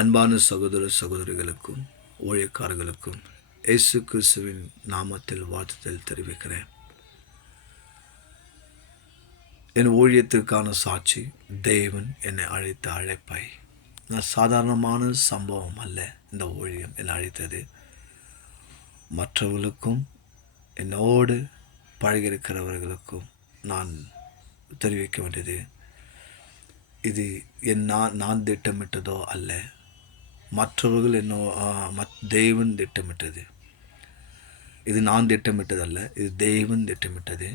அன்பான சகோதர சகோதரிகளுக்கும் ஊழியக்காரர்களுக்கும் இயேசு கிறிஸ்துவின் நாமத்தில் வாழ்த்துதல் தெரிவிக்கிறேன். என் ஊழியத்திற்கான சாட்சி, தேவன் என்னை அழைத்த அழைப்பை. நான் சாதாரணமான சம்பவம் அல்ல. இந்த ஊழியம் என்னை அழைத்தது. மற்றவர்களுக்கும் என்னோடு பழகியிருக்கிறவர்களுக்கும் நான் தெரிவிக்க வேண்டியது, இது நான் திட்டமிட்டதோ அல்ல, மற்றவர்கள் தேவன் திட்டமிட்டது. இது நான் திட்டமிட்டதல்ல, இது தேவன் திட்டமிட்டது.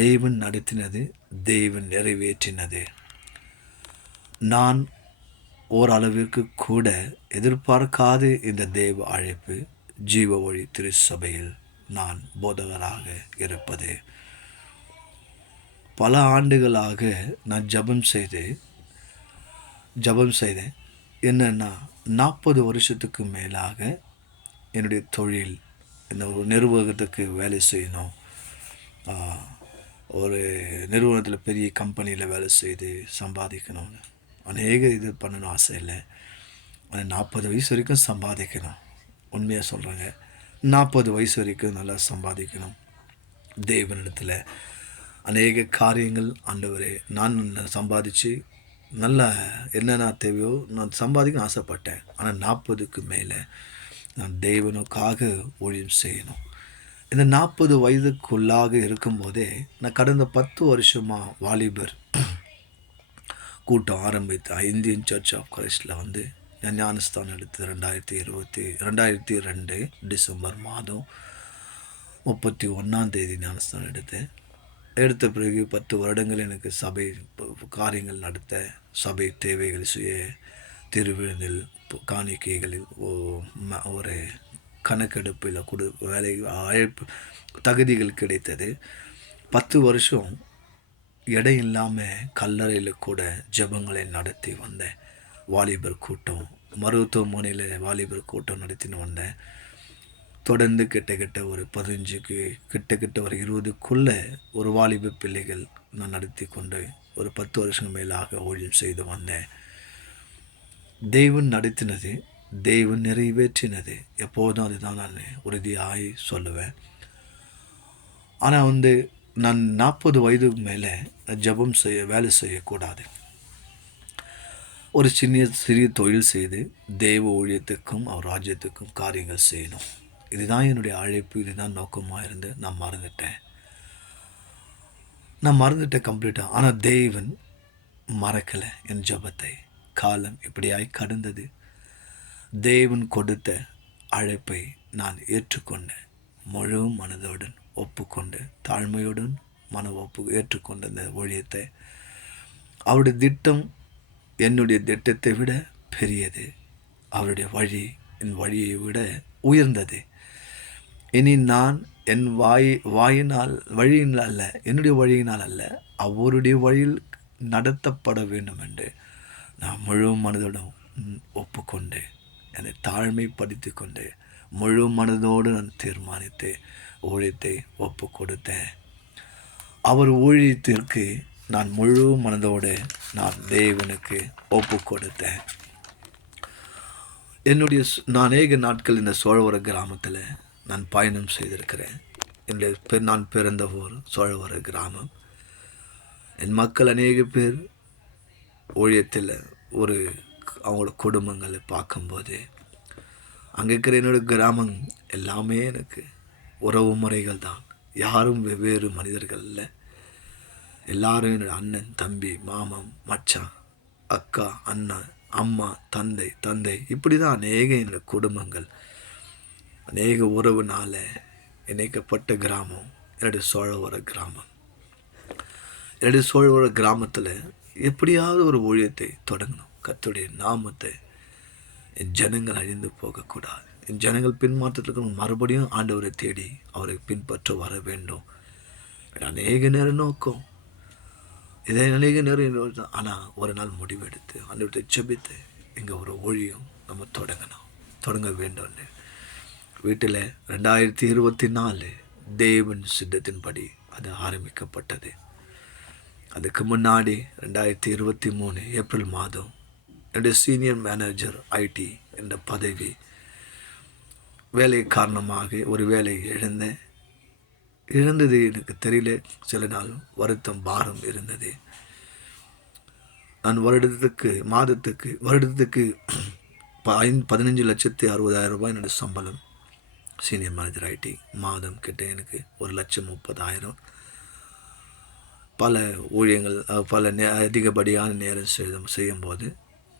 தேவன் நடத்தினது, தேவன் நிறைவேற்றினது. நான் ஓரளவிற்கு கூட எதிர்பார்க்காத இந்த தேவ அழைப்பு, ஜீவ ஒளி திருச்சபையில் நான் போதகராக இருப்பது. பல ஆண்டுகளாக நான் ஜபம் செய்தேன். என்னென்னா, 40 வருஷத்துக்கு மேலாக என்னுடைய தொழில், இந்த ஒரு நிர்வாகத்துக்கு வேலை செய்யணும். ஒரு நிறுவனத்தில் பெரிய கம்பெனியில் வேலை செய்து சம்பாதிக்கணும்னு அநேக இது பண்ணணும் ஆசை இல்லை. ஆனால் 40 வயசு வரைக்கும் சம்பாதிக்கணும். உண்மையாக சொல்கிறேங்க, 40 வயசு வரைக்கும் நல்லா சம்பாதிக்கணும். தேவனிடத்தில் அநேக காரியங்கள், ஆண்டவரே, நான் சம்பாதிச்சு நல்லா என்னென்ன தேவையோ நான் சம்பாதிக்க ஆசைப்பட்டேன். ஆனால் 40க்கு மேலே நான் தேவனுக்காக ஊழியம் செய்யணும். இந்த 40 வயதுக்குள்ளாக இருக்கும்போதே நான் கடந்த 10 வருஷமாக வாலிபர் கூட்டம் ஆரம்பித்து இந்தியன் சர்ச் ஆஃப் கிரைஸ்டில் நான் ஞானஸ்தானம் எடுத்து 2002 டிசம்பர் மாதம் 31 ஞானஸ்தானம் எடுத்த பிறகு 10 வருடங்கள் எனக்கு சபை காரியங்கள் நடத்த, சபை தேவைகள் சுய திருவிழந்தில் காணிக்கைகளில் ஒரு கணக்கெடுப்பில் வேலை அழைப்பு தகுதிகள் கிடைத்தது. 10 வருஷம் எடை இல்லாமல் கல்லறையில் கூட ஜெபங்களை நடத்தி வந்தேன். வாலிபர் கூட்டம், மருத்துவமனையில் வாலிபர் கூட்டம் நடத்தின்னு வந்தேன். தொடர்ந்து கிட்டத்தட்ட ஒரு 15க்கு கிட்டத்தட்ட ஒரு 20க்குள்ளே ஒரு வாலிப பிள்ளைகள் நான் நடத்தி கொண்டு ஒரு 10 வருஷம் மேலாக ஊழியம் செய்து வந்தேன். தேவன் நடத்தினது, தேவன் நிறைவேற்றினது. எப்போதும் அதுதான் நான் உறுதியாய் சொல்லுவேன். ஆனால் நான் 40 வயதுக்கு மேலே ஜபம் வேலை செய்யக்கூடாது. ஒரு சிறிய தொழில் செய்து தேவ ஊழியத்துக்கும் அவர் ராஜ்யத்துக்கும் காரியங்கள் செய்யணும். இதுதான் என்னுடைய அழைப்பு, இதுதான் நோக்கமாக இருந்து நான் மறந்துட்டேன் கம்ப்ளீட்டாக. ஆனால் தேவன் மறக்கலை என் ஜபத்தை. காலம் இப்படியாய் கடந்தது. தேவன் கொடுத்த அழைப்பை நான் ஏற்றுக்கொண்டேன். முழு மனதுடன் ஒப்புக்கொண்டு, தாழ்மையுடன் ஏற்றுக்கொண்ட இந்த ஊழியத்தை. அவருடைய திட்டம் என்னுடைய திட்டத்தை விட பெரியது. அவருடைய வழி என் வழியை விட உயர்ந்தது. இனி நான் என் வழியினால் அல்ல, என்னுடைய வழியினால் அல்ல, அவருடைய வழியில் நடத்தப்பட வேண்டும் என்று நான் முழு மனதுடன் ஒப்புக்கொண்டு, என்னை தாழ்மைப்படுத்தி கொண்டு, முழு மனதோடு நான் தீர்மானித்து ஊழியத்தை ஒப்பு கொடுத்தேன். அவர் ஊழியத்திற்கு நான் முழு மனதோடு நான் தேவனுக்கு ஒப்பு கொடுத்தேன். நான் அநேக நாட்கள் இந்த சோழவர கிராமத்தில் நான் பயணம் செய்திருக்கிறேன். நான் பிறந்த ஊர் சோழவர கிராமம். என் மக்கள் அநேக பேர் ஊழியத்தில் அவங்களோட குடும்பங்களை பார்க்கும்போது, அங்கே இருக்கிற என்னோடய கிராமம் எல்லாமே எனக்கு உறவு முறைகள் தான். யாரும் வெவ்வேறு மனிதர்கள் இல்லை. எல்லாரும் என்னோடய அண்ணன், தம்பி, மாமன், மச்சான், அக்கா, அண்ணன், அம்மா, தந்தை இப்படி தான் அநேக என்னோடய குடும்பங்கள், அநேக உறவுனால் இணைக்கப்பட்ட கிராமம் என்னுடைய சோழவர கிராமம். என்னுடைய சோழவர கிராமத்தில் எப்படியாவது ஒரு ஊழியத்தை தொடங்கணும். கர்த்தருடைய நாமத்தை என் ஜனங்கள் அழிந்து போகக்கூடாது. என் ஜனங்கள் பின்மாற்றத்துக்கு மறுபடியும் ஆண்டவரை தேடி அவரை பின்பற்ற வர வேண்டும். அநேக நேரம் நோக்கம் இதே அநேக நேரம். ஆனால் ஒரு நாள் முடிவெடுத்து ஆண்டவரை ஜெபித்து இங்கே ஒரு ஊழியம் நம்ம தொடங்க வேண்டும். வீட்டில் 2024 தேவன் சித்தத்தின்படி அது ஆரம்பிக்கப்பட்டது. அதுக்கு முன்னாடி 2023 ஏப்ரல் மாதம் என்னுடைய சீனியர் மேனேஜர் ஐடி என்ற பதவி வேலை காரணமாக ஒரு வேலை இழந்தது எனக்கு தெரியல. சில நாள் வருத்தம் பாரம் இருந்தது. நான் வருடத்துக்கு 15,60,000 ரூபாய் என்னுடைய சம்பளம். Senior manager ID. மாதம் கிட்ட எனக்கு 1,30,000. பல ஊழியங்கள் அதிகப்படியான நேரம் செய்யும்போது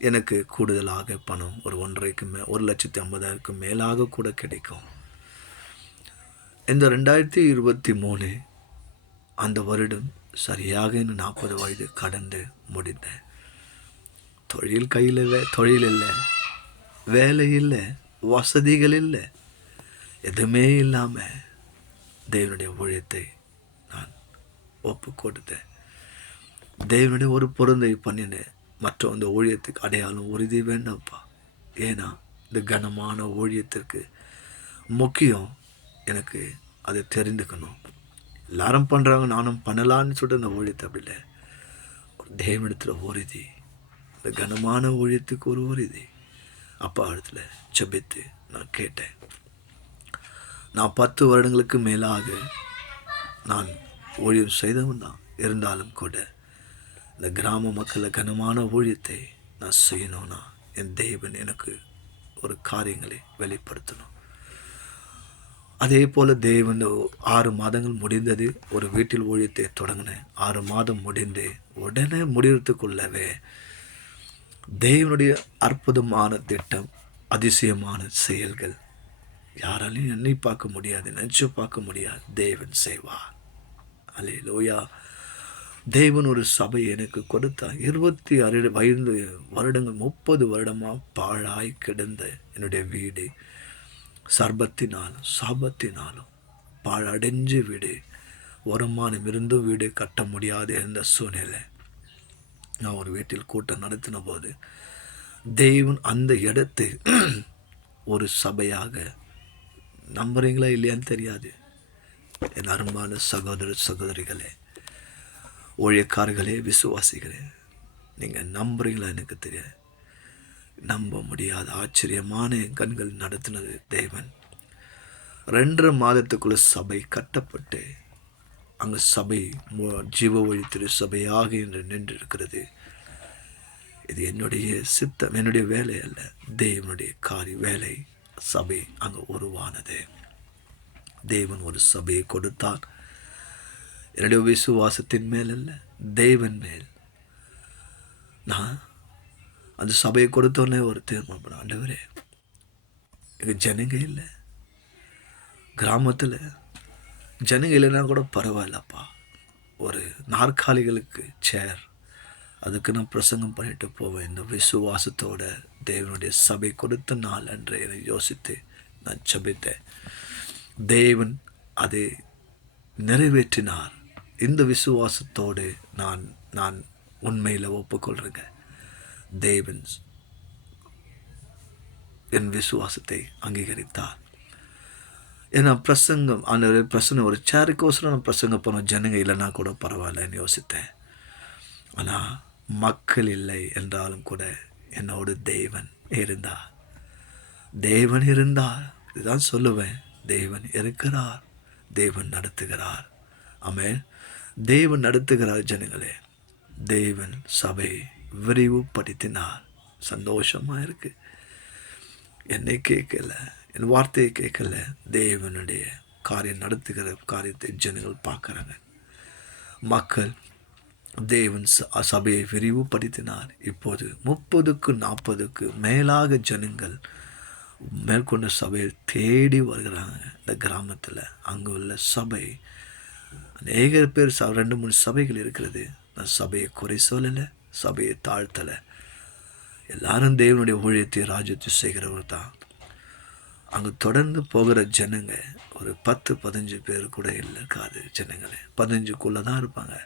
எனக்கு கூடுதலாக பணம் ஒரு 1,50,000 மேலாக கூட கிடைக்கும். இந்த 2023 அந்த வருடம் சரியாக 40 வயது கடந்து முடிந்தேன். தொழில் கையில் இல்லை, தொழில் இல்லை, வேலை இல்லை, வசதிகள் இல்லை, எதுவுமே இல்லாமல் தேவனுடைய ஊழியத்தை நான் ஒப்பு கொடுத்தேன். தேவனுடைய ஒரு பொருந்தை பண்ணினேன். மற்ற அந்த ஊழியத்துக்கு அடையாளம் உறுதி வேண்டாம்ப்பா. ஏன்னா இந்த கனமான ஊழியத்திற்கு முக்கியம் எனக்கு அதை தெரிந்துக்கணும். எல்லாரும் பண்ணுறாங்க, நானும் பண்ணலான்னு சொல்லிட்டு அந்த ஊழியத்தை அப்படி இல்லை. ஒரு தேவனிடத்தில் உறுதி, இந்த கனமான ஊழியத்துக்கு ஒரு உறுதி. அப்பா இடத்துல ஜெபித்து நான் கேட்டேன். நான் 10 வருடங்களுக்கு மேலாக நான் ஊழியம் செய்தவன் தான். இருந்தாலும் கூட இந்த கிராம மக்களை கனமான ஊழியத்தை நான் செய்யணும்னா என் தேவன் எனக்கு ஒரு காரியங்களை வெளிப்படுத்தணும். அதே போல் தேவன் 6 மாதங்கள் முடிந்தது. ஒரு வீட்டில் ஊழியத்தை தொடங்கினேன். 6 மாதம் முடிந்து உடனே முடிகிறதுக்குள்ளவே தேவனுடைய அற்புதமான திட்டம், அதிசயமான செயல்கள் யாராலையும் எண்ணி பார்க்க முடியாது, நினச்சி பார்க்க முடியாது. தேவன் செய்வார். அல்லேலூயா. தேவன் ஒரு சபை எனக்கு கொடுத்தார். 26 வருடங்கள் 30 வருடமாக பாழாய் கிடந்த என்னுடைய வீடு சாபத்தினாலும் பாழடைஞ்சு வீடு, வருமானம் இருந்தும் வீடு கட்ட முடியாத இருந்த சூழ்நிலை. நான் ஒரு வீட்டில் கூட்டம் நடத்தின போது தேவன் அந்த இடத்தை ஒரு சபையாக, நம்புறீங்களா இல்லையான்னு தெரியாது என் அருமையான சகோதரிகளே, ஊழியக்காரர்களே, விசுவாசிகளே, நீங்கள் நம்புறீங்களா எனக்கு தெரியாது. நம்ப முடியாத ஆச்சரியமான என் கண்கள் நடத்தினது தேவன். 2 மாதத்துக்குள்ள சபை கட்டப்பட்டு அங்கே சபை ஜீவ வழி திரு சபையாக என்று நின்று இருக்கிறது. இது என்னுடைய சித்தம், என்னுடைய வேலை அல்ல, தேவனுடைய வேலை. சபை அங்கே உருவானது. தேவன் ஒரு சபையை கொடுத்தார். என்னுடைய விசுவாசத்தின் மேல் அல்ல, தேவன் மேல். நான் அந்த சபையை கொடுத்தோன்னே ஒரு தீர்மானம் பண்ண, ஆண்டவரே எங்கள் ஜனங்க இல்லை, கிராமத்தில் ஜனங்க இல்லைன்னா கூட பரவாயில்லப்பா, ஒரு நாற்காலிகளுக்கு சேர், அதுக்கு நான் பிரசங்கம் பண்ணிட்டு போவேன். இந்த விசுவாசத்தோட தேவனுடைய சபை கொடுத்த நாள் என்று என்னை யோசித்து நான் ஜெபித்தேன். தேவன் அதை நிறைவேற்றினார். இந்த விசுவாசத்தோடு நான் உண்மையில் ஒப்புக்கொள்கிறேங்க. தேவன் என் விசுவாசத்தை அங்கீகரித்தார். ஏன்னா பிரசங்கம் ஒரு சேருக்கோசரம் நான் பிரசங்கம் போன ஜனங்க இல்லைன்னா கூட பரவாயில்லன்னு யோசித்தேன். ஆனால் மக்கள் இல்லை என்றாலும் கூட என்னோடு தேவன் இருந்தார். இதுதான் சொல்லுவேன். தேவன் இருக்கிறார், தேவன் நடத்துகிறார். ஆமென். தேவன் நடத்துகிறார். ஜனங்களே, தேவன் சபை விரிவுபடுத்தினார். சந்தோஷமாக இருக்கு. என்னை கேட்கல, என் வார்த்தையை கேட்கல, தேவனுடைய காரியம் நடத்துகிற காரியத்தை ஜனங்கள் பார்க்குறாங்க. மக்கள் தேவன் சபையை விரிவுபடுத்தினார். இப்போது 30-40 மேலாக ஜனங்கள் மேற்கொண்ட சபையை தேடி வருகிறாங்க. இந்த கிராமத்தில் அங்கே உள்ள சபை அநேக பேர் 2-3 சபைகள் இருக்கிறது. நான் சபையை குறை சொல்லலை, சபையை தாழ்த்தலை. எல்லாரும் தேவனுடைய ஊழியத்தை ராஜ்யத்தை செய்கிறவர் தான். அங்கே தொடர்ந்து போகிற ஜனங்க ஒரு 10-15 பேர் கூட இருக்காது. ஜனங்களே 15க்குள்ளே தான் இருப்பாங்க.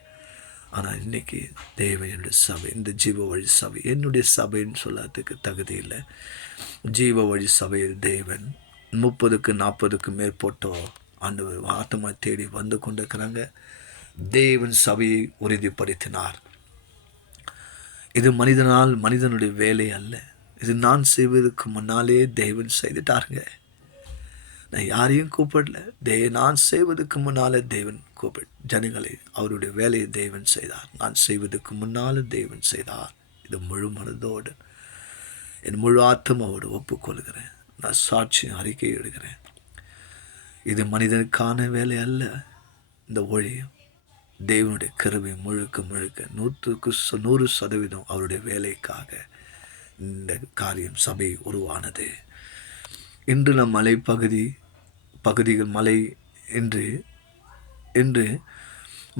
ஆனால் இன்றைக்கி தேவன் என்னுடைய சபை, இந்த ஜீவ வழி சபை, என்னுடைய சபைன்னு சொல்லறதுக்கு தகுதி இல்லை. ஜீவ வழி சபையில் தேவன் 30-40 மேற்பட்டோ ஆண்டவர் ஆத்மா தேடி வந்து கொண்டிருக்கிறாங்க. தேவன் சபையை உறுதிப்படுத்தினார். இது மனிதனுடைய வேலை அல்ல. இது நான் செய்வதற்கு முன்னாலே தேவன் செய்துட்டாருங்க. நான் யாரையும் கூப்பிடல. நான் செய்வதற்கு முன்னாலே தேவன் ஜனங்களை அவருடைய வேலையை தேவன் செய்தார். நான் செய்வதற்கு முன்னாலே தேவன் செய்தார். இது முழு மனதோடு என் முழு ஆத்மாவோடு ஒப்புக்கொள்கிறேன். நான் சாட்சியம் அறிக்கை எடுக்கிறேன். இது மனிதனுக்கான வேலை அல்ல. இந்த ஊழியம் தேவனுடைய கிருபை முழுக்க 100% அவருடைய வேலைக்காக இந்த காரியம் சபை உருவானது. இன்று நம்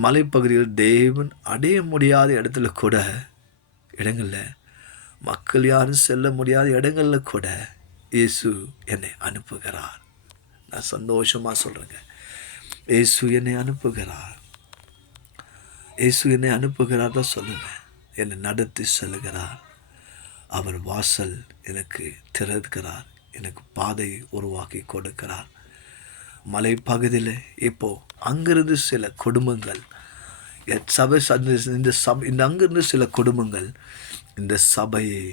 மலைப்பகுதிகள் தேவன் அடைய முடியாத இடத்துல கூட, இடங்களில் மக்கள் யாரும் செல்ல முடியாத இடங்களில் கூட இயேசு என்னை அனுப்புகிறார். நான் சந்தோஷமாக சொல்கிறேங்க. இயேசு என்னை அனுப்புகிறார். இயேசு என்னை அனுப்புகிறார் தான் சொல்லுங்கள். என்னை நடத்தி செல்கிறார். அவர் வாசல் எனக்கு திறக்கிறார். எனக்கு பாதையை உருவாக்கி கொடுக்கிறார். மலைப்பகுதியில் இப்போ அங்கிருந்து சில குடும்பங்கள் அங்கிருந்து சில குடும்பங்கள் இந்த சபையை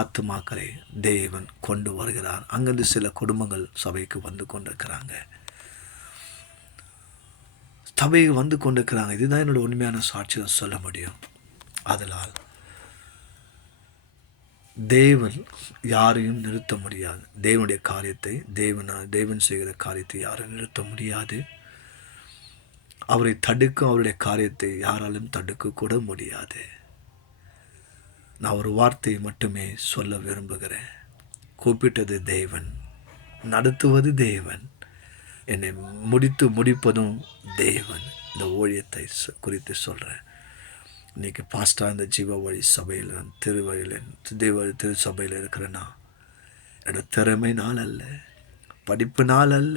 ஆத்துமாக்களை தேவன் கொண்டு வருகிறார். அங்கிருந்து சில குடும்பங்கள் சபைக்கு வந்து கொண்டிருக்கிறாங்க. சபைக்கு வந்து கொண்டிருக்கிறாங்க. இதுதான் என்னோட உண்மையான சாட்சியம் சொல்ல முடியும். அதனால் தேவன் யாரையும் நிறுத்த முடியாது. தேவனுடைய காரியத்தை தேவன் செய்கிற காரியத்தை யாரும் நிறுத்த முடியாது. அவரை தடுக்கும் அவருடைய காரியத்தை யாராலும் தடுக்க கூட முடியாது. நான் ஒரு வார்த்தையை மட்டுமே சொல்ல விரும்புகிறேன். கூப்பிட்டது தேவன், நடத்துவது தேவன், என்னை முடிப்பதும் தேவன். இந்த ஊழியத்தை குறித்து சொல்கிறேன். இன்றைக்கி பாஸ்டாக இந்த ஜீவ வழி சபையில் திரு சபையில் இருக்கிறேன்னா என்னோட திறமைனால் அல்ல, படிப்பினால் அல்ல,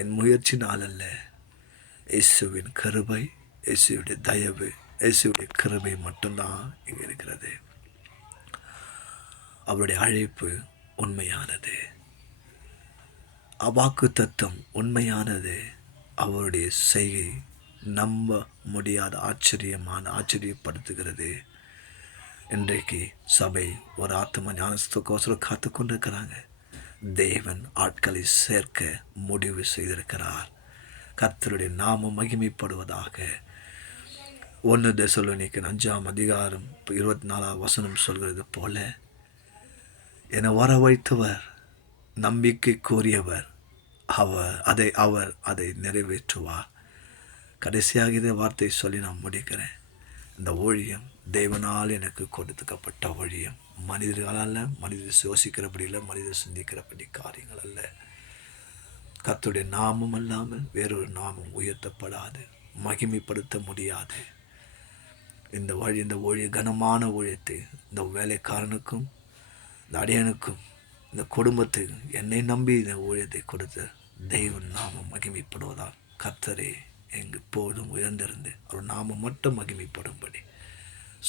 என் முயற்சினால் அல்ல. இயேசுவின் கிருபை, இயேசுடைய தயவு, இயேசுடைய கிருபை மட்டும்தான் இங்கே இருக்கிறது. அவருடைய அழைப்பு உண்மையானது. வாக்கு தத்துவம் உண்மையானது. அவருடைய செய்கை நம்ப முடியாத ஆச்சரியப்படுத்துகிறது. இன்றைக்கு சபை ஒரு ஆத்ம ஞானத்துக்கோசரம் காத்து கொண்டிருக்கிறாங்க. தேவன் ஆட்களை சேர்க்க முடிவு செய்திருக்கிறார். கர்த்தருடைய நாமம் மகிமைப்படுவதாக. 1 தெசலோனிக்கர் 5:24 சொல்கிறது போல, என வரவைத்தவர் நம்பிக்கை கூறியவர், அவர் அதை நிறைவேற்றுவார். கடைசியாக இதை வார்த்தை சொல்லி நான் முடிக்கிறேன். இந்த ஊழியம் தேவனால் எனக்கு கொடுத்துக்கப்பட்ட ஊழியம். மனிதர்களால், மனிதர் யோசிக்கிறபடி இல்லை, மனிதர் சிந்திக்கிறபடி காரியங்கள் அல்ல. கர்த்தருடைய நாமம் அல்லாமல் வேறொரு நாமம் உயர்த்தப்படாது, மகிமைப்படுத்த முடியாது. இந்த ஊழிய கனமான ஊழியத்தை இந்த வேலைக்காரனுக்கும், இந்த அடியனுக்கும், இந்த குடும்பத்துக்கு, என்னை நம்பி இந்த ஊழியத்தை கொடுத்த தெய்வன் நாமம் மகிமைப்படுவதால் கர்த்தரே எங்கு போதும் உயர்ந்திருந்து அவர் நாமம் மட்டும் மகிமைப்படும்படி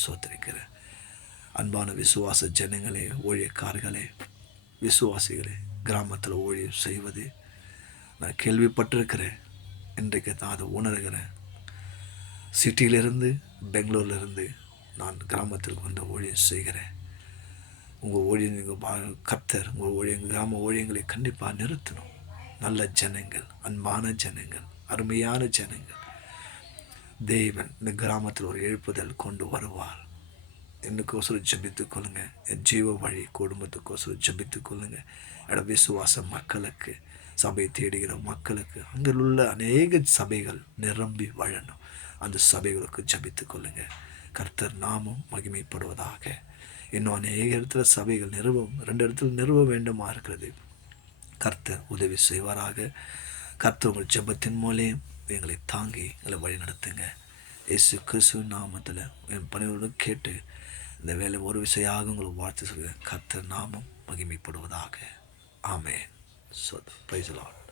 சோத்திருக்கிறேன். அன்பான விசுவாச ஜனங்களே, ஊழியக்காரர்களே, விசுவாசிகளே, கிராமத்தில் ஊழியம் செய்வது நான் கேள்விப்பட்டிருக்கிறேன். இன்றைக்கு தான் அதை உணர்கிறேன். சிட்டியிலிருந்து, பெங்களூர்லேருந்து நான் கிராமத்திற்கு வந்து ஊழியம் செய்கிறேன். உங்கள் ஊழியம், நீங்கள் கர்த்தர் உங்கள் கிராம ஊழியங்களை கண்டிப்பாக நிறுத்தணும். நல்ல ஜனங்கள், அன்பான ஜனங்கள், அருமையான ஜனங்கள். தேவன் இந்த கிராமத்தில் ஒரு எழுப்புதல் கொண்டு வருவார். என்னுக்கோசரம் ஜபித்து கொள்ளுங்கள். என் ஜீவ வழி குடும்பத்துக்கோசரம் ஜபித்து கொள்ளுங்கள். என்னோட விசுவாச மக்களுக்கு, சபை தேடுகிற மக்களுக்கு, அங்கே உள்ள அநேக சபைகள் நிரம்பி வாழணும். அந்த சபைகளுக்கு ஜபித்து கொள்ளுங்கள். கர்த்தர் நாமம் மகிமைப்படுவதாக. இன்னும் அநேக இடத்துல சபைகள் 2 இடத்துல நிறுவ வேண்டுமா இருக்கிறது. கர்த்தர் உதவி செய்வாராக. கர்த்தர் உங்கள் ஜெபத்தின் மூலம் எங்களை தாங்கி எங்களை வழி நடத்துங்க. இயேசு கிறிஸ்து நாமத்தில் என் பணியுடன் கேட்டு இந்த வேலை ஒரு விசையாக உங்களை வாழ்த்து சொல்கிறேன். கர்த்தர் நாமம் மகிமைப்படுவதாக. ஆமென். Praise the Lord.